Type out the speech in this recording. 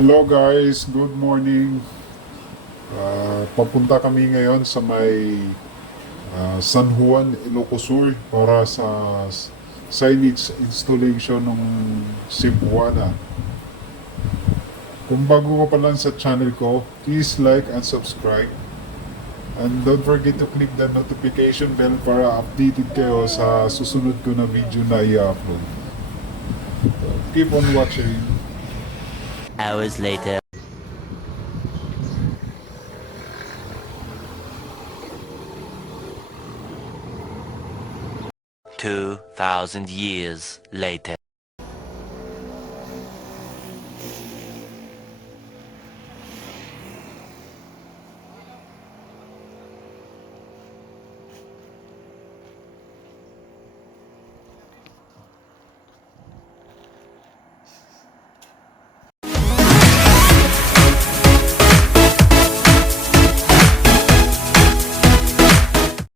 Hello guys, good morning. Papunta kami ngayon sa may San Juan, Ilocos para sa signage installation ng Cebuana. Kung bago ka pa lang sa channel ko, please like and subscribe. And don't forget to click the notification bell para updated kayo sa susunod ko na video na i-upload. Keep on watching. Hours later. 2,000 years later.